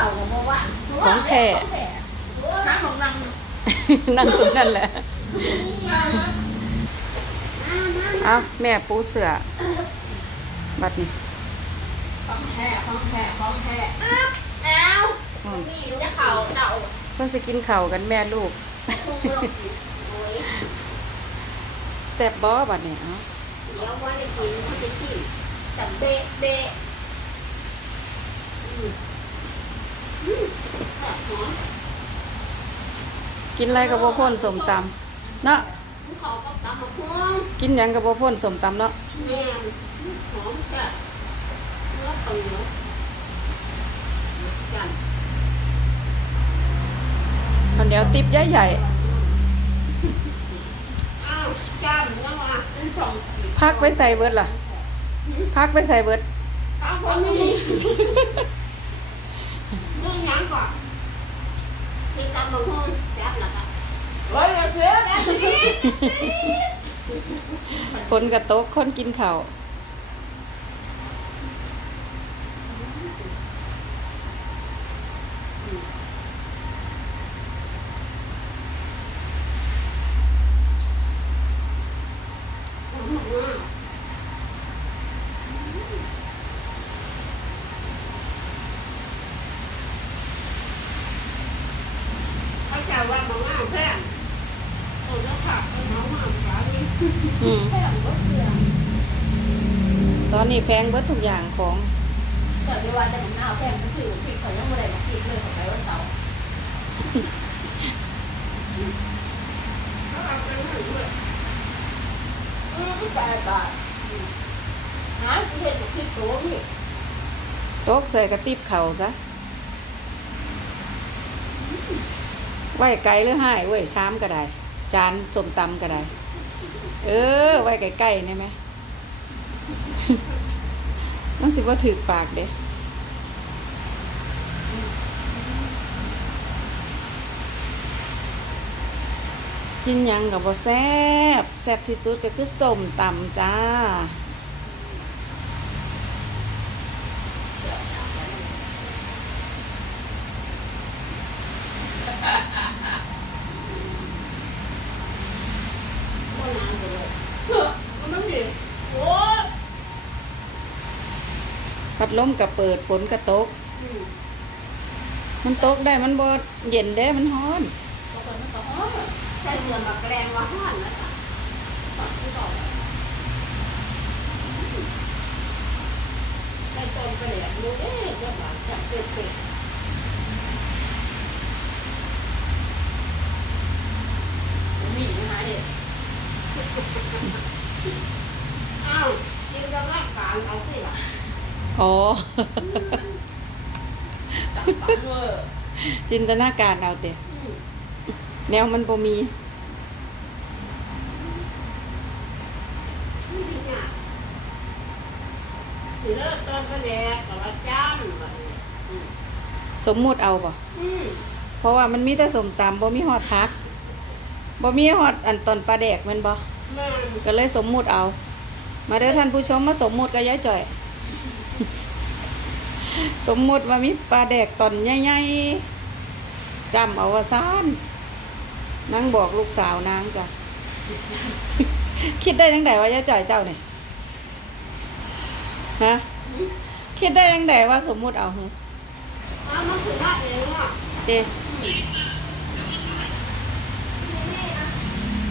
ข่ากับโมว่าของแท้ช้างของนางนั่นตรงนั่นแหละ เอาแม่ปูเสือ บัดนี้ของแท้ของแท้ของแท้อ้าวอืมนี่จะเข่าเต่าเพิ่นสิกินข้าวกันแม่ลูกทุ่งลงโอ้ยแซ่บบ่บัดนี้เอ้าเดี๋ยวว่าได้กินเขาจะชิมจับเบะเบะอืมอืมแบบหอม กินอะไรก็บ่พ้นสมตำเนาะภูเขากับตำมะพร้าวกินหยังก็บ่พ้นสมตำเนาะแม่นหอมจ้ะเนื้อข้าวเหนียวจันข้าวเหนียวติ๊บใหญ่อ้าวจันยังวะเป็นสองๆพักไว้ใส่เบิดล่ะพักไว้ใส่เบิด ข้าวคนนี้เรื่องยังก่อนที่ตำมะพร้าวจับหลักอะเฮ้ยเสือจับนี่คนกระตกคนกินข้าว เขาจะว่ามังงาแพงโอ้แล้วค่ะเขาเมามาขานี่อืมแพงก็เสือตอนนี้แพงเบิดทุกอย่างของเกิดว่าจะมังงาแพงก็ซื้อพริกเขายังไม่ได้มาพริกเลยเขาไปวันเสาร์อืมแต่บาทหาเห็ดพริกตัวนี่ตกใส่กระติบเข่าซะ ไหวไกลหรือให้เว้ยชามก็ได้ จานสมตำก็ได้ เออ ไหว้ใกล้ๆนี่ไหมมันสิว่าถือปากเด้กินยังกับบ่แซบแซบที่สุดก็คือส้มตำจ้าก็นานเลยเออมันต้องดีโอ้ย พัดลมกับเปิดฝนกระตก อืมมันตกได้มันบ่เย็นเด้มันร้อน บางคนมันก็ฮ้อนใส่เสื้อแบบแรงว่าฮ้อนแล้วค่ะปักที่ต่อเลยใส่ต้นกระเหลี่ยงดูเอ๊ะจะหวานจะเผ็ดๆมีนะคะเด็กอ้าวกินกับร่างกายเอาสิล่ะ อ๋อสังสรรค์เวอร์จินตนาการเอาเตะอืมแนวมันบ่มีถือเลิกต้นกระแดกกับว่าจ้ำแบบนี้อืมสมมุติเอาบ่อืมเพราะว่ามันมีแต่สมตำบ่มีฮอดพักบ่มีฮอดอันตอนปลาแดกแมันบ่แม่นก็เลยสมมุติเอา มาเด้อท่านผู้ชมมาสมมุติกับยายจ่อย สมมุติว่ามีปลาแดกตอนใหญ่ๆจำเอาว่าซ่านนางบอกลูกสาวนางจ้ะ คิดได้จังไดว่ายายจ่อยเจ้านี่ฮะคิดได้จังไดว่าสมมุติเอาเหรออ้าวมันคือหน้าเองอะเด้อืม